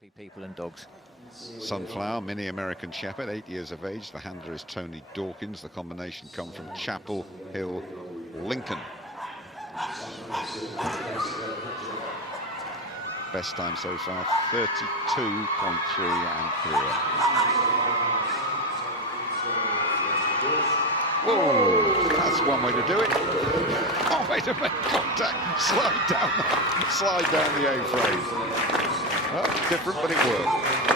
happy people and dogs. Sunflower, mini American Shepherd, 8 years of age. The handler is Tony Dawkins. The combination come from Chapel Hill, Lincoln. Best time so far, 32.3 and clear. Whoa, that's one way to do it. Oh, wait a minute, contact, slide down the A-frame. Well, different, but it worked.